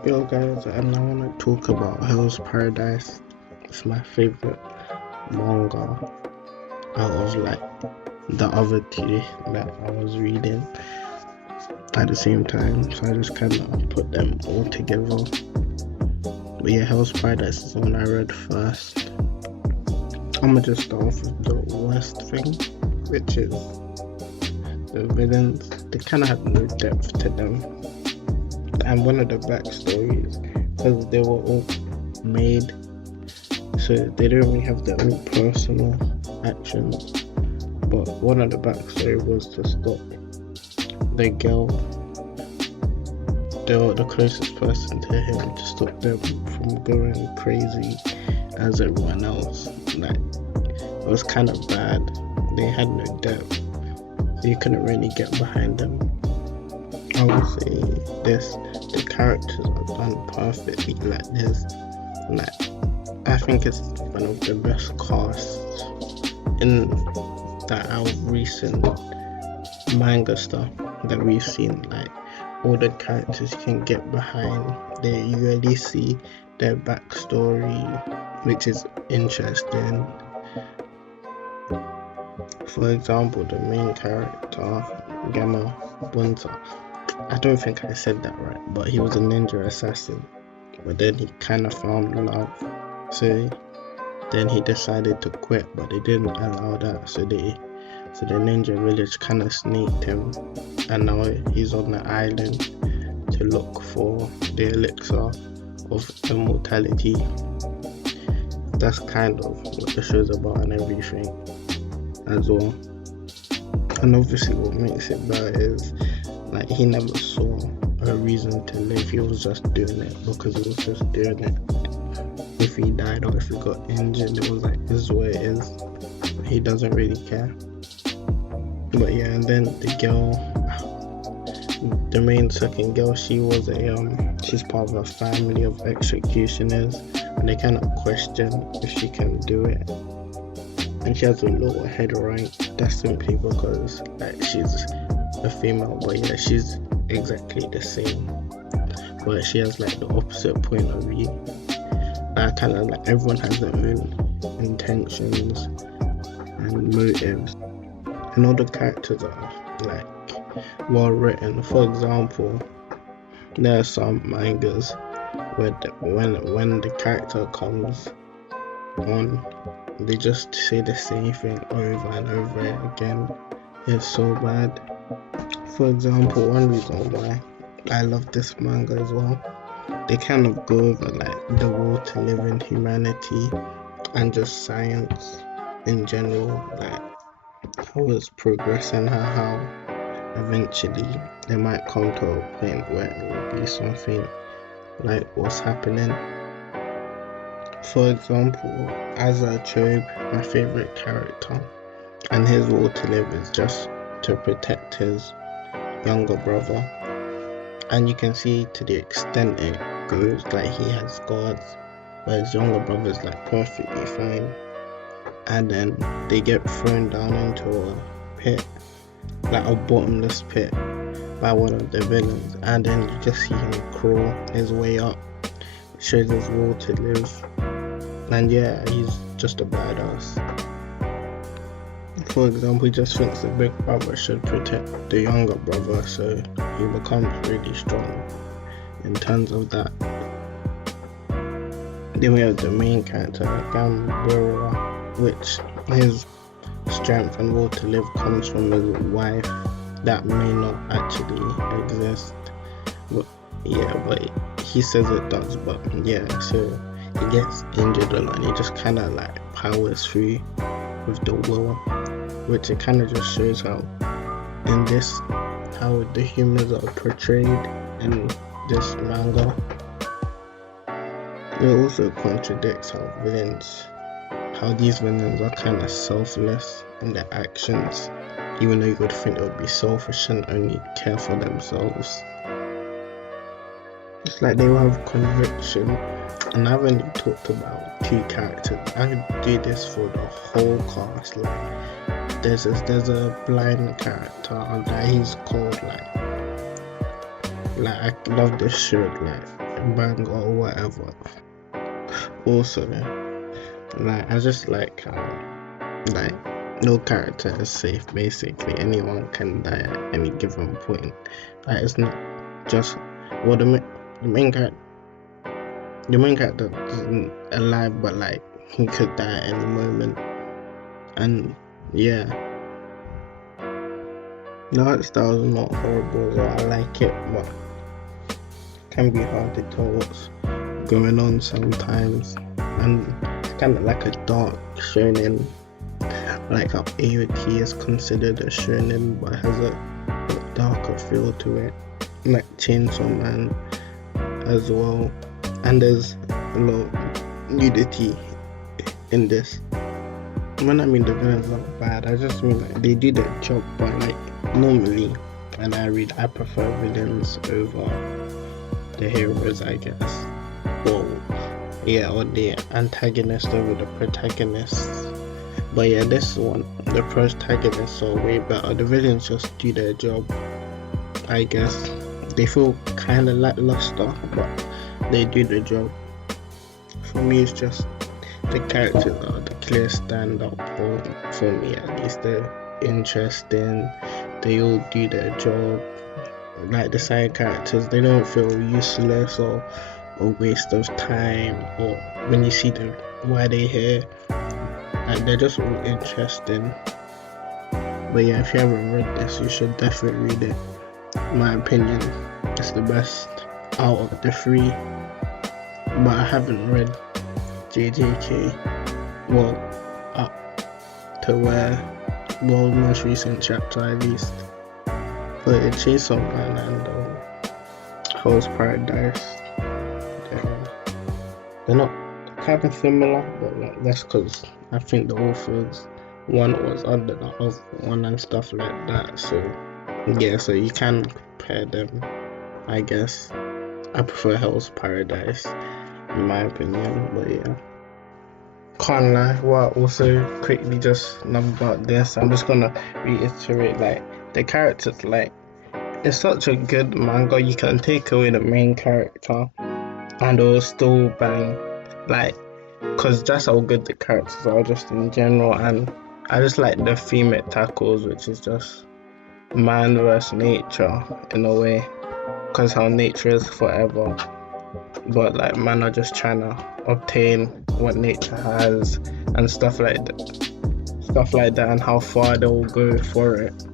Yo guys, and I want to talk about Hell's Paradise. It's my favorite manga out of the other two that I was reading at the same time, so I just kind of put them all together. But yeah, Hell's Paradise is the one I read first. I'm gonna just start off with the worst thing, which is the villains. They kind of had no depth to them, and one of the backstories, because they were all made, so they don't really have their own personal actions. But one of the backstory was to stop the girl, the closest person to him, to stop them from going crazy as everyone else. Like, it was kind of bad. They had no depth, so you couldn't really get behind them. I would say the characters are done perfectly. Like I think it's one of the best casts in our recent manga stuff that we've seen. Like, all the characters you can get behind. You really see their backstory, which is interesting. For example, the main character, Gamma Bunta, I don't think I said that right, but he was a ninja assassin. But then he kind of found love, so then he decided to quit, but they didn't allow that. So the ninja village kind of snaked him, and now he's on the island to look for the elixir of immortality. That's kind of what the show's about and everything as well. And obviously what makes it better is, like, he never saw a reason to live. He was just doing it because he was just doing it. If he died or if he got injured, it was like, this is what it is. He doesn't really care. But yeah, and then the girl, the main second girl, she's part of a family of executioners, and they kind of question if she can do it. And she has a lower head rank. That's simply because, like, she's a female. But yeah, she's exactly the same, but she has like the opposite point of view. Kind of like, everyone has their own intentions and motives, and all the characters are like well written. For example, there are some mangas where when the character comes on, they just say the same thing over and over again. It's so bad. For example, one reason why I love this manga as well, they kind of go over like the will to live in humanity and just science in general, like how it's progressing, how eventually it might come to a point where it will be something like what's happening. For example, Asa Chobe, my favorite character, and his will to live is just to protect his younger brother, and you can see to the extent it goes, like, he has guards, but his younger brother's like perfectly fine, and then they get thrown down into a pit, like a bottomless pit, by one of the villains, and then you just see him crawl his way up. It shows his will to live, and yeah, he's just a badass. For example, he just thinks the big brother should protect the younger brother, so he becomes really strong in terms of that. Then we have the main character, Gambara, which his strength and will to live comes from his wife that may not actually exist. But yeah, but he says it does. But yeah, so he gets injured a lot and he just kind of like powers through with the will, which it kind of just shows how the humans are portrayed in this manga. It also contradicts how these villains are kind of selfless in their actions, even though you would think they would be selfish and only care for themselves. It's like they will have conviction, and I've only talked about two characters. I do this for the whole cast. Like, there's a blind character that he's called Like I love this shirt, like manga or whatever. Also, like I just like how like no character is safe. Basically, anyone can die at any given point. Like it's not just well the main character. The main character isn't alive, but like he could die at any moment. And yeah, the art style is not horrible, so I like it, but it can be hard to tell what's going on sometimes. And it's kind of like a dark shonen, like how AOT is considered a shonen, but has a darker feel to it, like Chainsaw Man as well. And there's a lot of nudity in this. When I mean the villains not bad, I just mean like they do their job, but like normally when I read, I prefer villains over the heroes, I guess. Well, yeah, or the antagonist over the protagonists. But yeah, this one, the protagonists are way better. The villains just do their job, I guess. They feel kind of lackluster, but they do the job. For me, it's just the characters are the clear standout point for me, at least. They're interesting, they all do their job. Like the side characters, they don't feel useless or a waste of time, or when you see them, why they here, and they're just all interesting. But yeah, if you haven't read this, you should definitely read it. In my opinion, it's the best out of the three. But I haven't read JJK, well, up to the most recent chapter at least. But it changed some man and Hell's Paradise. They're not kind of similar, but like, that's because I think the authors, one was under the other one and stuff like that. So yeah, so you can compare them, I guess. I prefer Hell's Paradise, in my opinion, but yeah. Can't lie, well, also quickly just know about this, I'm just gonna reiterate, like, the characters, like, it's such a good manga, you can take away the main character and it'll still bang, like, because that's how good the characters are just in general. And I just like the theme it tackles, which is just man versus nature in a way, because how nature is forever, but like man are just trying to obtain what nature has and stuff like that, and how far they'll go for it.